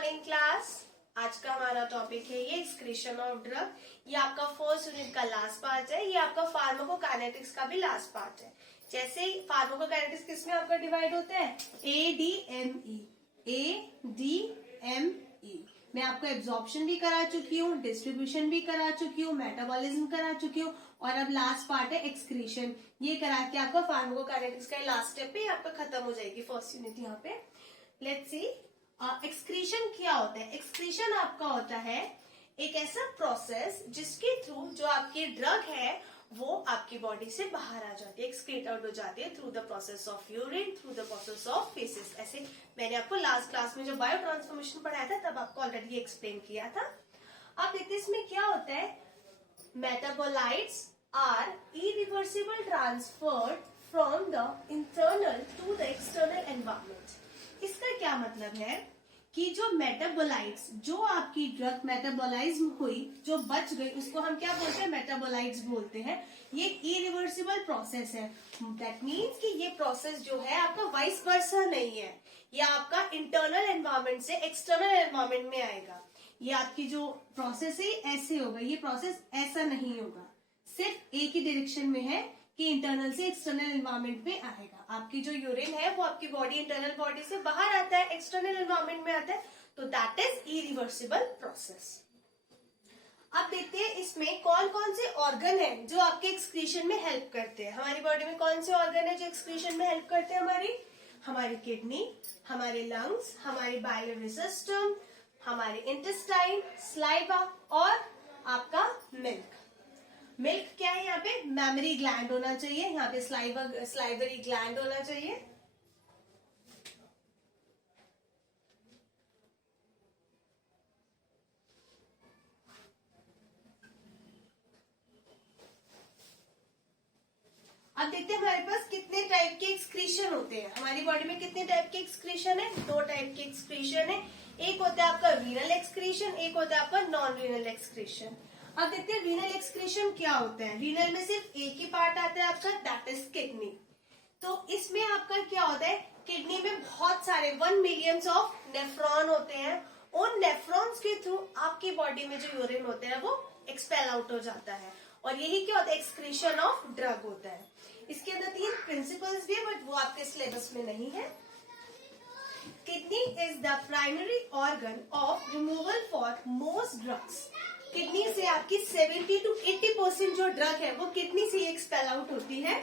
Morning class. आज का हमारा टॉपिक है ये एक्सक्रीशन ऑफ ड्रग। ये आपका फर्स्ट यूनिट का लास्ट पार्ट है। ये आपका फार्माकोकाइनेटिक्स का भी लास्ट पार्ट है। जैसे ही फार्माकोकाइनेटिक्स किसमें आपका डिवाइड होता है, ADME। मैं आपको एब्जॉर्प्शन भी करा चुकी हूँ, डिस्ट्रीब्यूशन भी करा चुकी हूँ, मेटाबॉलिज्म करा चुकी हूँ और अब लास्ट पार्ट है एक्सक्रीशन। ये करा के आपका फार्माकोकाइनेटिक्स का लास्ट स्टेप पे आपका खत्म हो जाएगी फर्स्ट यूनिट यहाँ पे। लेट्स सी एक्सक्रीशन क्या होता है। एक्सक्रीशन आपका होता है एक ऐसा प्रोसेस जिसके थ्रू जो आपकी ड्रग है वो आपकी बॉडी से बाहर आ जाती है, एक्सक्रीट आउट हो जाती है through the process of urine, through the process of faces. ऐसे मैंने आपको लास्ट क्लास में जो बायो ट्रांसफॉर्मेशन पढ़ाया था तब आपको ऑलरेडी एक्सप्लेन किया था। अब देखते इसमें क्या होता है, metabolites are irreversible transferred from the internal to the external environment. इसका क्या मतलब है कि जो मेटाबोलाइट्स, जो आपकी ड्रग मेटाबोलाइज्म हुई, जो बच गई, उसको हम क्या बोलते हैं, मेटाबोलाइट्स बोलते हैं। ये इरिवर्सिबल प्रोसेस है। दैट मीन्स कि ये प्रोसेस जो है आपका वाइस वर्सा नहीं है, ये आपका इंटरनल एनवायरमेंट से एक्सटर्नल एनवायरमेंट में आएगा। ये आपकी जो प्रोसेस है ऐसे होगा, ये प्रोसेस ऐसा नहीं होगा, सिर्फ एक ही डायरेक्शन में है कि इंटरनल से एक्सटर्नल एनवायरमेंट में आएगा। आपकी जो यूरिन है वो आपकी बॉडी, इंटरनल बॉडी से बाहर आता है, एक्सटर्नल एनवायरमेंट में आता है, तो दैट इज इरिवर्सिबल प्रोसेस। अब देखते हैं इसमें कौन कौन से ऑर्गन है जो आपके एक्सक्रीशन में हेल्प करते हैं। हमारी बॉडी में कौन से ऑर्गन है जो एक्सक्रीशन में हेल्प करते हैं, हमारी किडनी, हमारे लंग्स, हमारी बाइलियरी सिस्टम, हमारे इंटेस्टाइन, स्लाइवा और आपका मिल्क। मिल्क क्या है, यहाँ पे मैमरी ग्लैंड होना चाहिए, यहाँ पे स्लाइवरी ग्लैंड होना चाहिए। अब देखते हैं हमारे पास कितने टाइप के एक्सक्रीशन होते हैं। हमारी बॉडी में कितने टाइप के एक्सक्रीशन है, दो टाइप के एक्सक्रीशन है। एक होता है आपका रीनल एक्सक्रीशन, एक होता है आपका नॉन रीनल एक्सक्रीशन। अब देखते हैं रीनल एक्सक्रीशन क्या होता है। रीनल में सिर्फ एक ही पार्ट आता है आपका, दैट इज किडनी। तो इसमें आपका क्या होता है, किडनी में बहुत सारे 1 मिलियन ऑफ नेफ्रॉन होते हैं। उन नेफ्रॉन्स के थ्रू आपकी बॉडी में जो यूरिन होता है वो एक्सपेल आउट हो जाता है और यही क्या होता है, एक्सक्रीशन ऑफ ड्रग होता है। इसके अंदर 3 प्रिंसिपल्स भी है बट वो आपके सिलेबस में नहीं है। Kidney is the primary organ of removal for most drugs. Kidney से आपकी 70 to 80% जो ड्रग है वो किडनी से एक्सपेल आउट होती है।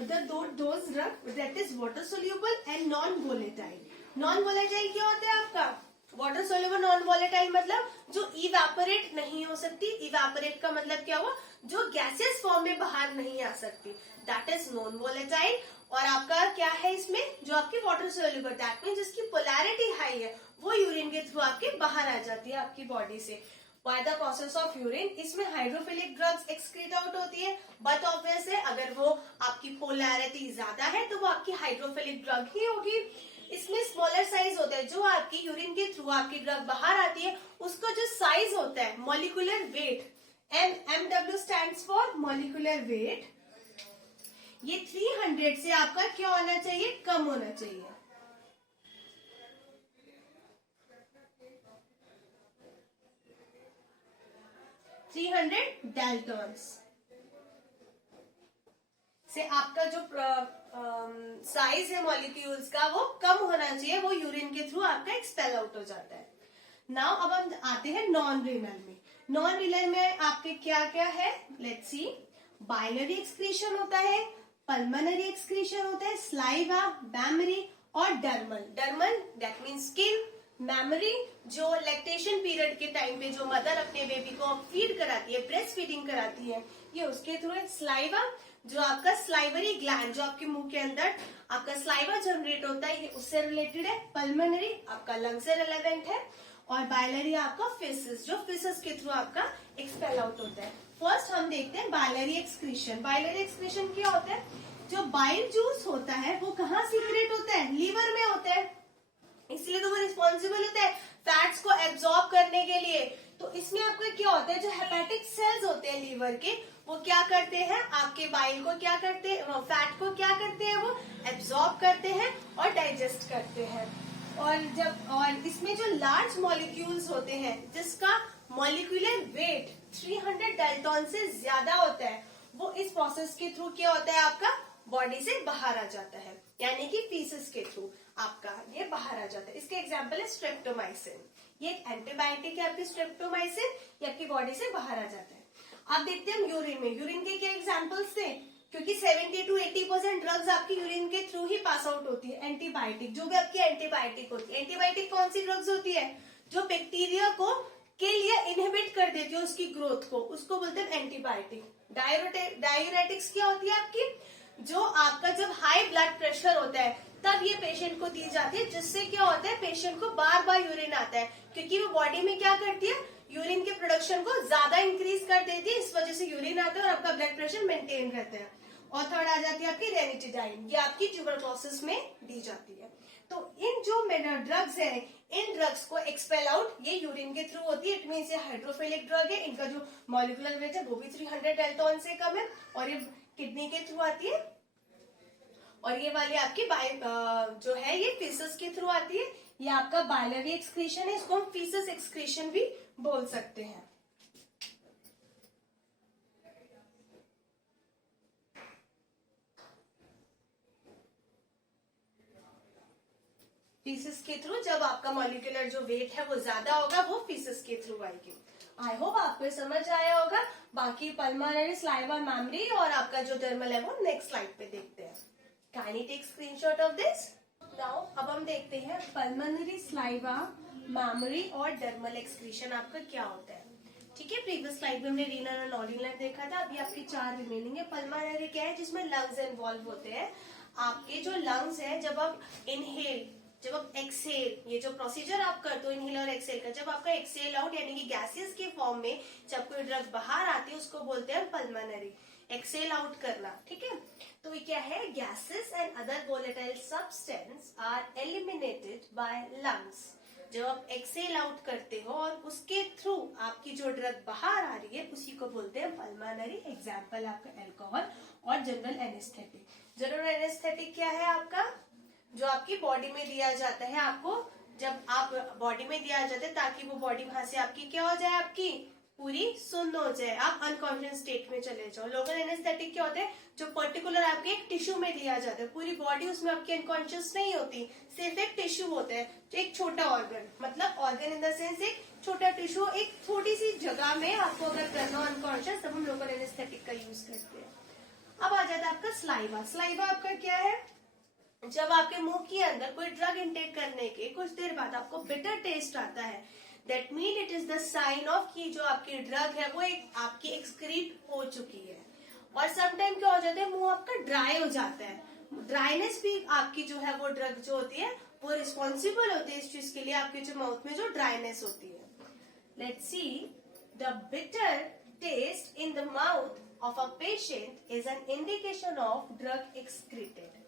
Those drug that is water soluble and non volatile. Non volatile क्या होता है आपका, वाटर सोल्यूबल नॉन वोलेटाइल मतलब जो इवेपोरेट नहीं हो सकती। इवेपोरेट का मतलब क्या हुआ, जो गैसेस फॉर्म में बाहर नहीं आ सकती, दैट इज नॉन वोलेटाइल। और आपका क्या है इसमें, जो आपकी वाटर सोल्यूबल, दैट मीन जिसकी पोलैरिटी हाई है वो यूरिन के थ्रू आपके बाहर आ जाती है आपकी बॉडी से by the process of urine. इसमें हाइड्रोफिलिक ड्रग्स एक्सक्रीट आउट होती है बट ऑब्वियस है अगर वो आपकी पोलैरिटी ज्यादा है तो वो आपकी हाइड्रोफिलिक ड्रग ही होगी। इसमें स्मॉलर साइज होता है, जो आपकी यूरिन के थ्रू आपकी ड्रग बाहर आती है उसका जो साइज होता है, molecular weight, MW stands for molecular weight, ये 300 से आपका क्या होना चाहिए, कम होना चाहिए। डेल्टॉन्स से आपका जो साइज है मॉलिक्यूल्स का वो कम होना चाहिए, वो यूरिन के थ्रू आपका एक्सपेल आउट हो जाता है। नाउ अब हम आते हैं नॉन रीनल में। नॉन रीनल में आपके क्या क्या है, लेट्स सी। बाइलरी एक्सक्रीशन होता है, पल्मोनरी एक्सक्रीशन होता है, स्लाइवा, मैमरी और dermal. Dermal that mean skin, memory जो लैक्टेशन पीरियड के टाइम पे जो मदर अपने बेबी को फीड कराती है, ब्रेस्ट फीडिंग कराती है, ये उसके थ्रू है। स्लाइवा जो आपका स्लाइवरी ग्लैंड, जो आपके मुंह के अंदर आपका स्लाइवा जनरेट होता है, ये उससे रिलेटेड है। पल्मोनरी आपका लंग से रिलेवेंट है और बाइलरी आपका फेसेस, जो फेसेस के थ्रू आपका एक्सपेल आउट होता है। फर्स्ट हम देखते हैं बाइलरी एक्सक्रीशन। बाइलरी एक्सक्रीशन क्या होता है, जो बाइल जूस होता है वो कहाँ सीक्रेट होता है, लीवर में होता है, इसलिए तो वो रिस्पॉन्सिबल होता है फैट्स को एब्जॉर्ब करने के लिए। तो इसमें आपका क्या होता है, जो हेपेटिक सेल्स होते हैं लीवर के, वो क्या करते हैं, आपके बाइल को क्या करते हैं, फैट को क्या करते हैं, वो एब्जॉर्ब करते हैं और डाइजेस्ट करते हैं। और इसमें जो लार्ज मॉलिक्यूल्स होते हैं जिसका मॉलिक्यूलर वेट 300 डाल्टन से ज्यादा होता है, वो इस प्रोसेस के थ्रू क्या होता है, आपका बॉडी से बाहर आ जाता है, यानी कि फीसेस के थ्रू आपका ये बाहर आ जाता है। इसके एग्जाम्पल है स्ट्रेप्टोमाइसिन। ये एक एंटीबायोटिक है आपकी स्ट्रेप्टोमाइसिन, ये आपकी बॉडी से बाहर आ जाता है। आप देखते हैं हम यूरिन में, यूरिन के क्या एग्जाम्पल्स थे, क्योंकि 70 to 80% ड्रग्स आपकी यूरिन के थ्रू ही पास आउट होती है। एंटीबायोटिक, जो भी आपकी एंटीबायोटिक होती है, एंटीबायोटिक कौन सी ड्रग्स होती है, जो बैक्टीरिया को के लिए इनहिबिट कर देती है उसकी ग्रोथ को, उसको बोलते हैं एंटीबायोटिक। डायूरेटिक्स क्या होती है आपकी, जो आपका जब हाई ब्लड प्रेशर होता है तब ये पेशेंट को दी जाती है, जिससे क्या होता है पेशेंट को बार बार यूरिन आता है, क्योंकि वो बॉडी में क्या करती है, यूरिन के प्रोडक्शन को ज्यादा इंक्रीज कर देती है, इस वजह से यूरिन आता है और आपका ब्लड प्रेशर मेंटेन रहता है। और थर्ड आ जाती है आपकी रेनिटिडाइन, ये आपकी ट्यूबरक्लोसिस में दी जाती है। तो इन जो ड्रग्स है, इन ड्रग्स को एक्सपेल आउट ये यूरिन के थ्रू होती है। इट मींस ये हाइड्रोफिलिक ड्रग है, इनका जो मॉलिक्यूलर वेट है वो भी 300 डाल्टन से कम है, और ये किडनी के थ्रू आती है, और ये वाली आपकी जो है ये फीसस के थ्रू आती है। ये आपका बाइलरी एक्सक्रीशन है, इसको हम फीसस एक्सक्रीशन भी बोल सकते हैं। फीसस के थ्रू जब आपका मॉलिक्यूलर जो वेट है वो ज्यादा होगा, वो फीसस के थ्रू आएगी। आई होप आपको समझ आया होगा। बाकी पल्मोनरी, सलाइवा, मेमोरी और आपका जो डर्मल है वो नेक्स्ट स्लाइड पे देखते हैं। Can you take screenshot of this now. अब हम देखते हैं पल्मोनरी, सलाइवा, मेमोरी और डर्मल एक्सक्रीशन आपका क्या होता है। ठीक है, प्रीवियस स्लाइड में हमने रीनल और नॉन रीनल देखा था, अभी आपकी 4 रिमेनिंग है। पल्मोनरी क्या है, जिसमें लंग्स इन्वॉल्व होते हैं। आपके जो लंग्स है, जब आप इनहेल, जब आप एक्सहेल, ये जो प्रोसीजर आप करते हो इनहेल और एक्सहेल का, जब आपका एक्सहेल आउट यानी कि गैसेस के फॉर्म में जब कोई ड्रग बाहर आती है उसको बोलते हैं पल्मोनरी, एक्सहेल आउट करना। ठीक है, तो ये क्या है, gases and other volatile substance are eliminated by lungs. जब आप एक्सहेल आउट करते हो और उसके थ्रू आपकी जो ड्रग बाहर आ रही है उसी को बोलते हैं पल्मोनरी। एग्जाम्पल आपका अल्कोहल और जनरल एनेस्थेटिक। जनरल एनेस्थेटिक क्या है आपका, जो आपकी बॉडी में दिया जाता है आपको, जब आप बॉडी में दिया जाता है ताकि वो बॉडी वहां से आपकी क्या हो जाए, आपकी पूरी सुन्न हो जाए, आप अनकॉन्शियस स्टेट में चले जाओ। लोकल एनेस्थेटिक क्या होते हैं, जो पर्टिकुलर आपके एक टिश्यू में दिया जाता है, पूरी बॉडी उसमें आपकी अनकॉन्शियस नहीं होती, सिर्फ एक टिश्यू होता है, एक छोटा ऑर्गन, मतलब ऑर्गन इन द सेंस एक छोटा टिश्यू, एक थोड़ी सी जगह में आपको अगर करना हो अनकॉन्शियस, तब हम लोकल एनेस्थेटिक का यूज करते हैं। अब आ जाता है आपका स्लाइवा। स्लाइवा आपका क्या है, जब आपके मुंह के अंदर कोई ड्रग इंटेक करने के कुछ देर बाद आपको बिटर टेस्ट आता है, that mean it is the sign of कि जो आपकी ड्रग है वो एक आपकी एक्सक्रीट हो चुकी है। और समटाइम क्या हो जाता है, मुंह आपका ड्राई हो जाता है। ड्राइनेस भी आपकी जो है वो ड्रग जो होती है वो रिस्पॉन्सिबल होती है इस चीज के लिए, आपके जो माउथ में जो ड्राइनेस होती है। Let's see, the bitter taste in the mouth of a patient is an indication of drug excreted.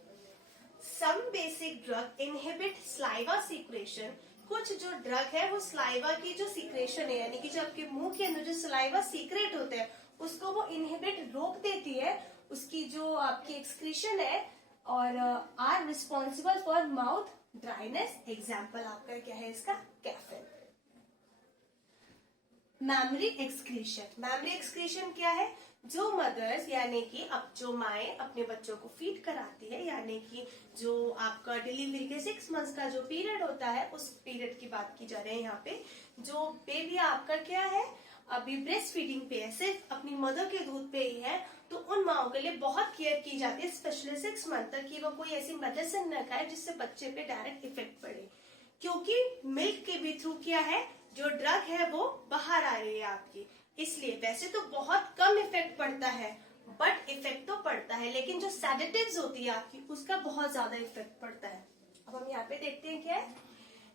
Some basic drug inhibit saliva secretion। कुछ जो ड्रग है वो सलाइवा की जो सीक्रेशन है, यानी कि जो आपके मुंह के अंदर जो सलाइवा सीक्रेट होता है उसको वो इनहिबिट, रोक देती है, उसकी जो आपकी एक्सक्रीशन है, और are responsible for mouth dryness. Example आपका क्या है इसका, caffeine. Memory excretion. Memory excretion क्या है, जो मदर्स यानी कि अब जो माए अपने बच्चों को फीड कराती है, यानी कि जो आपका डिलीवरी के 6 मंथ्स का जो पीरियड होता है उस पीरियड की बात की जा रही है यहाँ पे। जो बेबी आपका क्या है, अभी ब्रेस्ट फीडिंग पे है, सिर्फ अपनी मदर के दूध पे ही है, तो उन माओ के लिए बहुत केयर की जाती है, स्पेशली 6 मंथ तक, कि वो कोई ऐसी मेडिसिन न खाए जिससे बच्चे पे डायरेक्ट इफेक्ट पड़े, क्योंकि मिल्क के भी थ्रू क्या है, जो ड्रग है वो बाहर आ रही है आपकी। इसलिए वैसे तो बहुत कम इफेक्ट पड़ता है, बट इफेक्ट तो पड़ता है, लेकिन जो सेडेटिव्स होती है आपकी उसका बहुत ज्यादा इफेक्ट पड़ता है। अब हम यहाँ पे देखते हैं क्या है,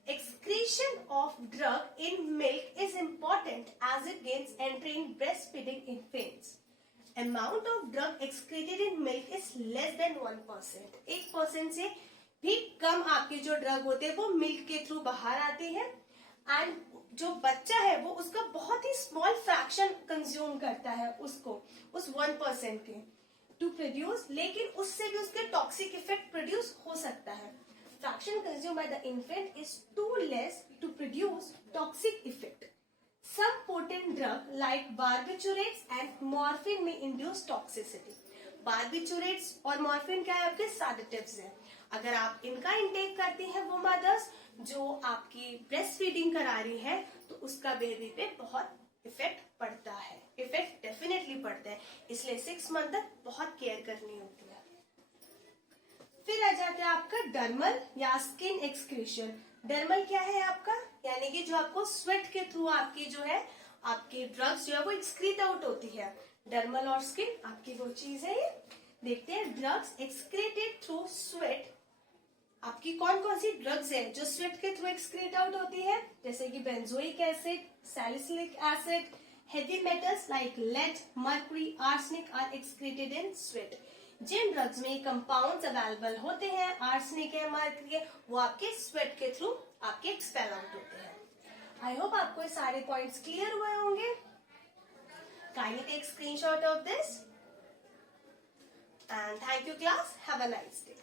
excretion of drug in milk is important as it gains entry in breastfeeding infants. Amount of drug excreted in milk is less than 1%। 1% से भी कम आपके जो ड्रग होते हैं वो मिल्क के थ्रू बाहर आते हैं, एंड जो बच्चा है वो उसका बहुत ही स्मॉल फ्रैक्शन कंज्यूम करता है उसको, उस 1% के टू प्रोड्यूस, लेकिन उससे भी उसके टॉक्सिक इफेक्ट प्रोड्यूस हो सकता है। fraction consumed by the infant is too less to produce toxic effect. Some potent drug like barbiturates and morphine may induce toxicity. Barbiturates और मॉर्फिन क्या है? आपके सेडेटिव्स हैं. अगर आप इनका इंटेक करती हैं वो मदर्स जो आपकी ब्रेस्ट फीडिंग करा रही है, तो उसका बेबी पे बहुत इफेक्ट पड़ता है. इफेक्ट डेफिनेटली पड़ता है, इसलिए 6 मंथ तक बहुत केयर करनी होती है. फिर आ जाता है आपका डर्मल या स्किन एक्सक्रीशन. डर्मल क्या है आपका? यानी कि जो आपको स्वेट के थ्रू आपकी जो है आपकी ड्रग्स जो है वो एक्सक्रीट आउट होती है. डर्मल और स्किन आपकी वो चीज है. ये देखते हैं ड्रग्स एक्सक्रीटेड थ्रू स्वेट. आपकी कौन कौन सी ड्रग्स है जो स्वेट के थ्रू एक्सक्रीट आउट होती है? जैसे कि benzoic acid, salicylic acid, heavy metals like lead, mercury, arsenic are excreted in sweat. जिन ड्रग्स में कंपाउंड्स अवेलेबल होते हैं, आर्सेनिक है, मर्क्यूरी है, वो आपके स्वेट के थ्रू आपके एक्सपेल आउट होते हैं. आई होप आपको ये सारे पॉइंट्स क्लियर हुए होंगे. Kindly take screenshot of this and thank you class. Have a nice day.